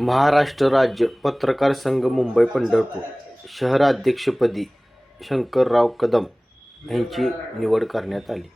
महाराष्ट्र राज्य पत्रकार संघ मुंबई पंढरपूर शहराध्यक्षपदी शंकरराव कदम यांची निवड करण्यात आली.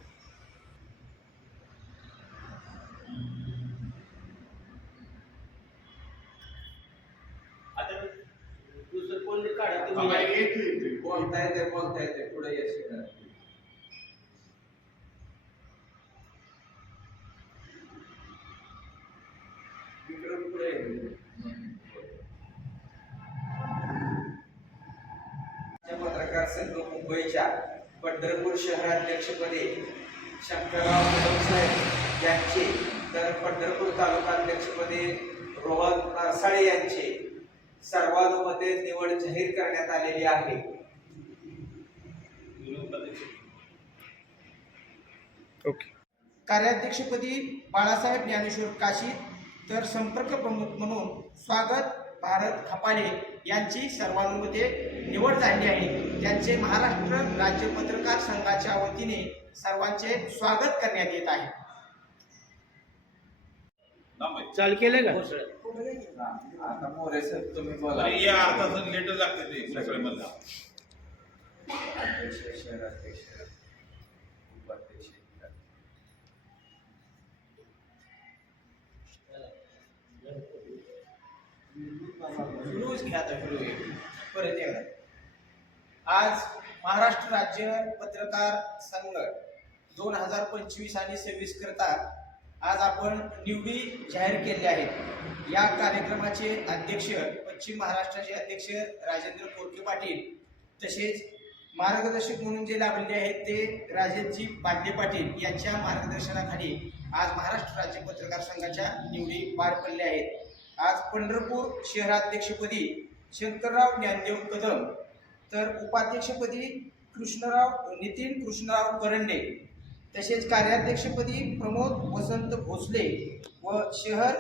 पत्रकार संघ मुंबईच्या पंढरपूर शहराध्यक्षपदी शंकरराव कदम साहेब यांचे, तर पंढरपूर तालुका अध्यक्षपदी रोहन नरसाळे यांचे सर्वानुमते निवड जाहीर करण्यात आलेली आहे. कार्याध्यक्षपदी बाळासाहेब ज्ञानेश्वर काशी, तर संपर्क प्रमुख म्हणून स्वागत भारत खपाले यांची सर्वानुमते निवड झाली आहे. त्यांचे महाराष्ट्र राज्य पत्रकार संघाच्या वतीने सर्वांचे स्वागत करण्यात येत आहे. चाल केले का? आता मोरे सर तुम्ही बोला. या अर्थाचं लेटर लागते ते सगळ्यामधला. अध्यक्ष, शहराध्यक्ष, उपाध्यक्ष, परत एकदा आज महाराष्ट्र राज्य पत्रकार संघ 2025 आणि 26 करता आज आपण निवडी जाहीर केल्या आहेत. या कार्यक्रमाचे अध्यक्ष पश्चिम महाराष्ट्राचे अध्यक्ष राजेंद्र कोरके पाटील, तसेच मार्गदर्शक म्हणून जे लाभलेले आहेत ते राजेशजी पाटले पाटील यांच्या मार्गदर्शनाखाली आज महाराष्ट्र राज्य पत्रकार संघाच्या निवडी पार पडल्या आहेत. आज पंढरपूर शहराध्यक्षपदी शंकरराव ज्ञानदेव कदम, तर उपाध्यक्षपदी नितीन कृष्णराव करंडे, तसेच कार्याध्यक्षपदी प्रमोद वसंत भोसले व शहर